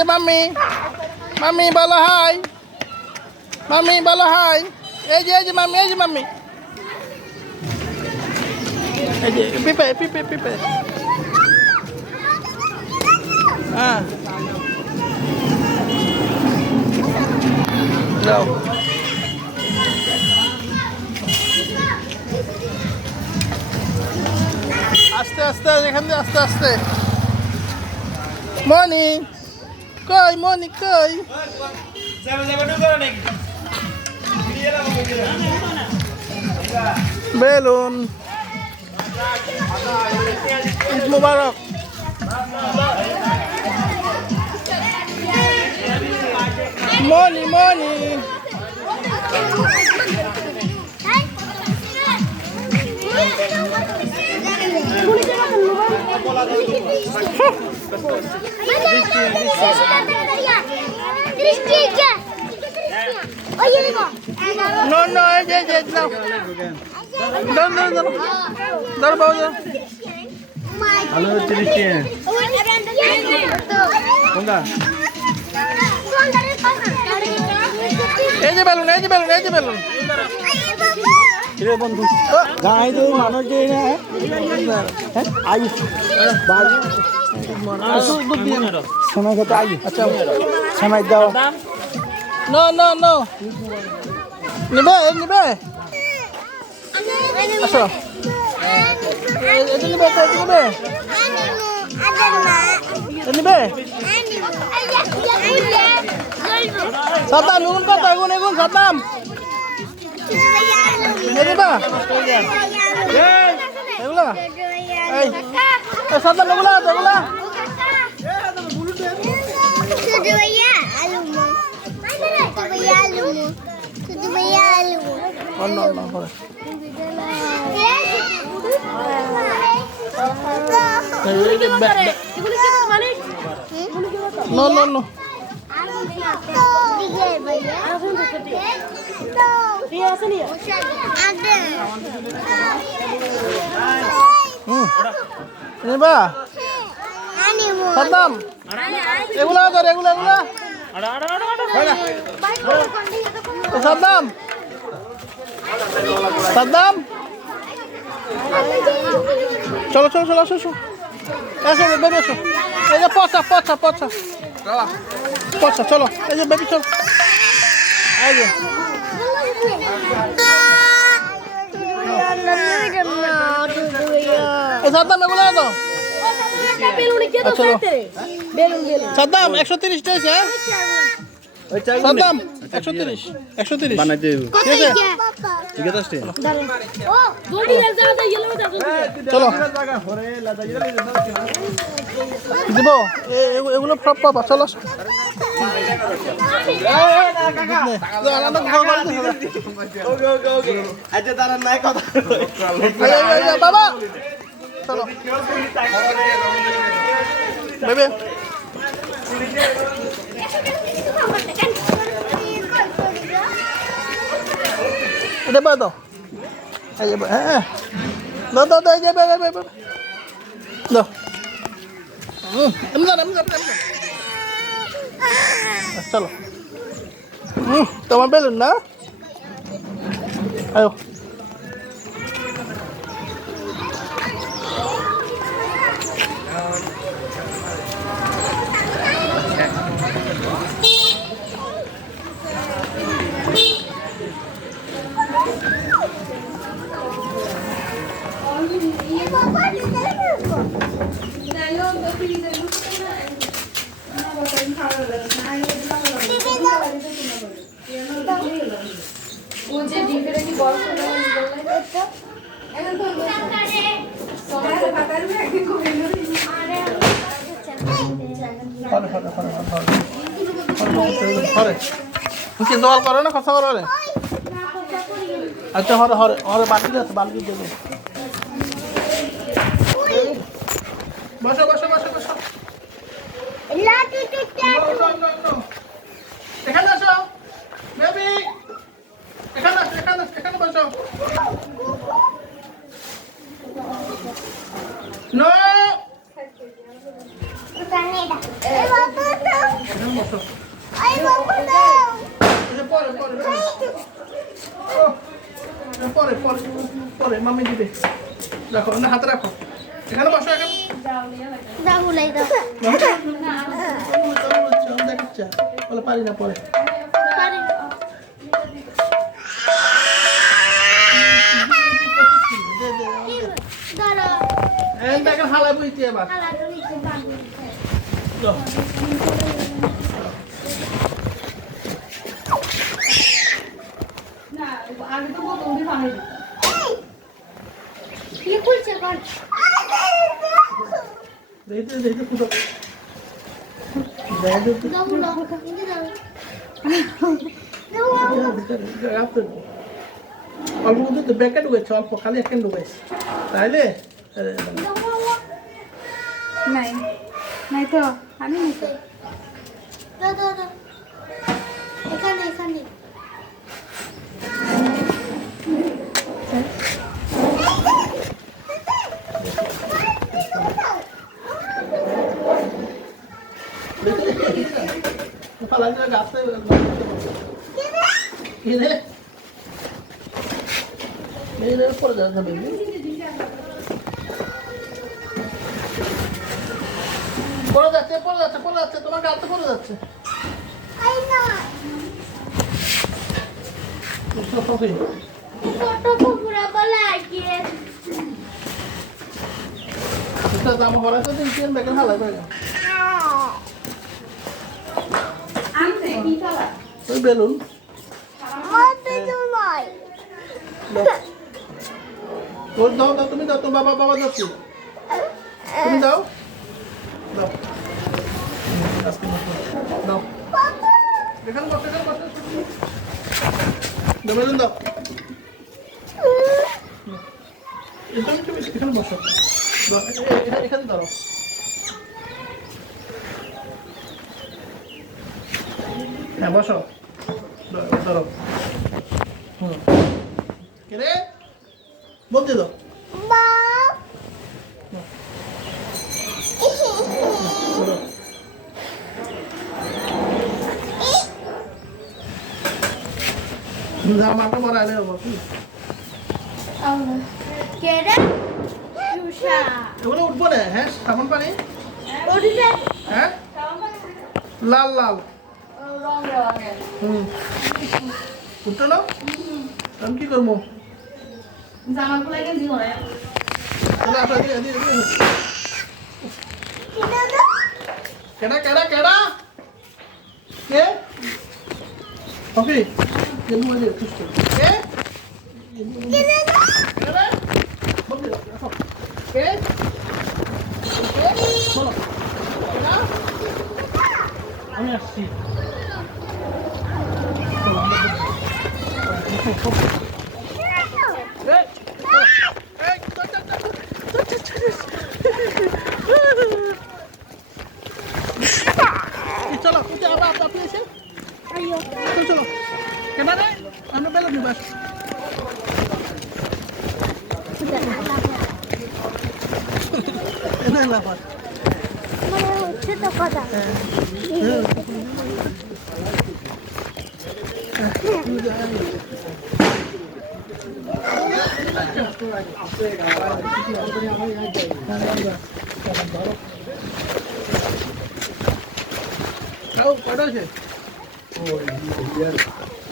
যে mummy, mummy বলো high, mummy বলো হাই। এই যে মাম্মি, এই যে মাম্মি, এই যে পিপে পিপে পিপে। হ্যাঁ যাও। আস্তে আস্তে, এখান দিয়ে আস্তে আস্তে। মনি কই, মনি কই? বেলুন, ঈদ মুবারক। মনি মনি No, no, no. Dar bawa. Halo, Tristan. Bangga. এই যে বেলুন, এই যে বেলুন, এই যে বেলুন। রে বন্ধু গাই তো মানুষ যে না আই বাজু আসো দুধ দিয়ে না সময় কত আই আচ্ছা সময় দাও No, no, no. নিবে, নিবে। আসো। এটা নিবে, এটা নিবে। নিবে। সাদ্দাম এগুন কত, এগুন এগুন সাদ্দাম। নিবা। এগুলা। এই সাদ্দাম এগুলা, এগুলা। No, no, no. No, no, no. নিবা সাদ্দাম এগুলা ধর, এগুলা এগুলা সাদ্দাম, সাদ্দাম চলো চলো চলো আসো আসো এসো বেবি এসো। এই যে পচা পচা পচা পচা, চলো এই যে বেবি চলো। এই যে সাদ্দাম এগুলো তো সাদ্দাম 130 টা আছে। সাদ্দাম 130 130 বানাই দে ঠিক আছে ঠিক আছে চলো দিব এগুলো সব পাবা। চলো বাবা চলো বেবে এটা বাদ দাও। হ্যাঁ দাও দাও দাও, এই যে দাও চলো। তোমার বেলুন না আয়ো। জল করে না খরচা করে। আচ্ছা হরে হরে হরে বালতি আছে, বালতি দেবে। বসো বসো বসো বসো এখানে আসো বেবি, এখানে আসো, এখানে এখানে বসো। নো এখানে বসো। Ay, বাবা দাও। পরে পরে পরে পরে মামি দিবে। রাখো না, হাতে রাখো। এখানে বসো এখন। দাও লাই দাও। দেখাচ্ছে বলে পারি না পরে। পারি। দাঁড়া। দেখেন হালাই বইতে এবার। হালাটা নিচে বাঁধি। কি খুলছে কোন? দেখতে পুরো দাও দাও। কিন্তু দাও। অল্প কিন্তু ব্যাকেট ঢুকেছে, অল্প খালি একটা ঢুকেছে তাইলে নাই নাই তো আমি নাই তো দাও দাও দাও। এখানে এখানে। পরে যাবে পড়ে যাচ্ছে তোমার গাল তো পড়ে যাচ্ছে। আই না। ফটো পুরা বলা কি? দাম হরাই তো দিন বেকার হালাই করে আনতে কি চালা ওই বেলুন মতে জমাই। ওর দাও দাও, তুমি দাও, তোমার বাবা যাচ্ছি, তুমি দাও দাও দাও এখানে বসে বেলুন দাও। এখানে বসো, এখানে ধরো। হ্যাঁ বসো, ধরো। কে রে বলতে দাও। মা। ধরো। জামাটা বড়াইলে হবো কি? কেডা? জুসা। এগুলো উঠবো না, হ্যাঁ সাবান পানি, ওদিকে হ্যাঁ লাল লাল রং দেওয়া গেল উঠতো না, আমি কি করবো? জামার গুলো গেঞ্জি করে কেডা কেডা কেডা কে ওকে কেন বলে খুশ কে কেডা বলতে রাখো কে বলো কেডা আমি আসছি চলো উঠে আবার আপনি এসে আইও। চলো চলো কেন রে আমরা বেলা নিবাস এটা লাফার মানে হচ্ছে তো কথা। খাও কটা আছে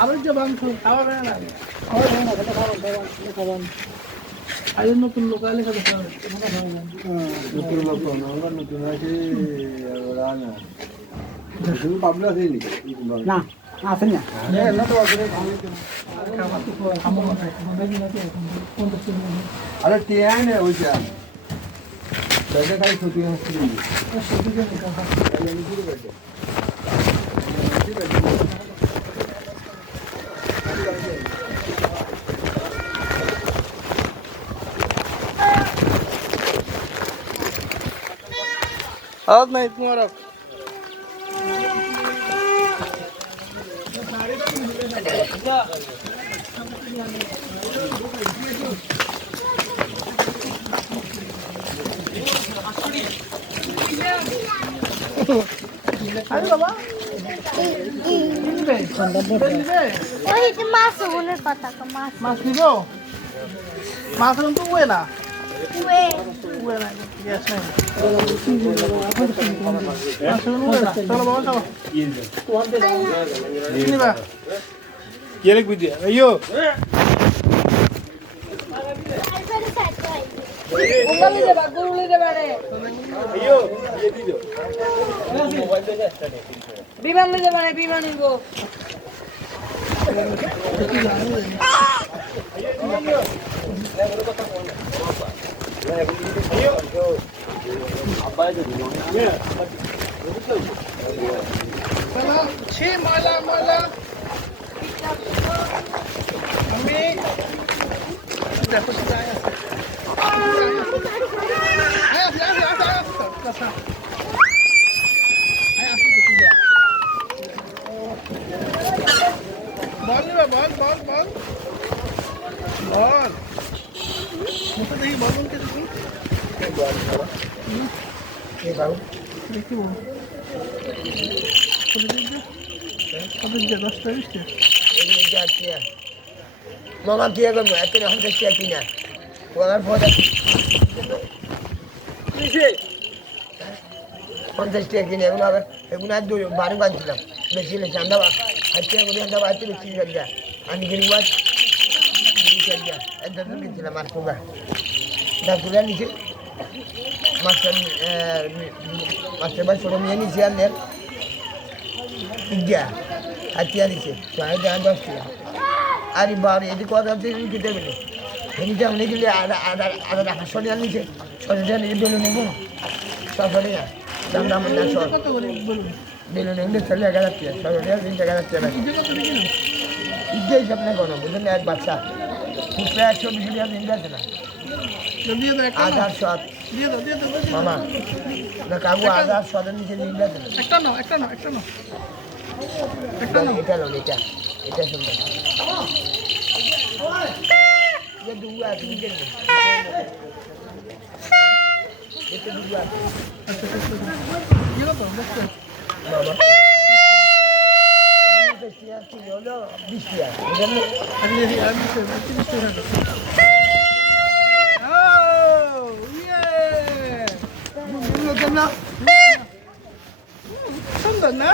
আরো যে মাংস খাওয়া যায় না আর নতুন লোক আলে খাবে নতুন লোক নতুন আছে বাবলু আছে না আসেন না আরে টিয়া নেই ওইটা দাদা খাই ছুটি আসছি आज नहीं तुम्हारा আরে বাবা নিবে নিবে ওই যে মাছ ওনের কথা মাছ মাছ নিব মাছ কিন্তু উয়ে না ওয়ে উয়ে না গ্যাস নাই মাছ উয়ে না চলো বাবা চলো নিবা Yerek bir diye. Ayo. Ayo. Ye diyor. বিমান নিতে পারে বিমান নিব চলো ছি মালা মালা আমি দেখো তো যায় আছে বল নিবা বল বল বল বল মুখে দেখি বল বলতে দেখি দেখি বল দশটা বিশটা মামা কি এখন এত এখন দেখছি আর কি না ওনার পরে 50 টাকা কিনে এগুলো আবার এগুলো আর বাড়ি বাঁধছিলাম বেশি লেছে আমরা হাতে করে আমরা বাড়িতে বেশি যাই আমি গিরিবাজ একদম নিয়েছিলাম আর পোকা ডাক্তার নিচে মাস্টার বাড়ি ছোটো নিয়ে নিয়েছি আর নেন হাতিয়া দিছে 10 টাকা আরে বাড়ি এদিকে কথা খেতে পেলে এদিকে আমি গেলে আধা টাকা সরে নিচে সরে নিয়ে বেলুন নেব সরে দাম দাম না সর কত করে বলুন বেলুন এগুলো চলে 1000 টাকা সরে 1000 টাকা ইজে কত দেখি না ইজ্জে হিসাব না কোনো বুঝলেন এক বাচ্চা খুচরা 120 টাকা দিন যাচ্ছে না দিয়ে দাও একটা আধার সৎ দিয়ে দাও মামা না কাকু আধার সদের নিচে দিন যাচ্ছে না একটা নাও একটা নাও একটা নাও একটা নাও এটা লোক এটা সুন্দর ये दूंगा तुझे এটা दूंगा দিয়ে দাও দেখতে বাবা এটা কি হলো 20 টাকা বুঝলেন আমি দেখি আমি তো টাকা ও ইয়ে সুন্দর না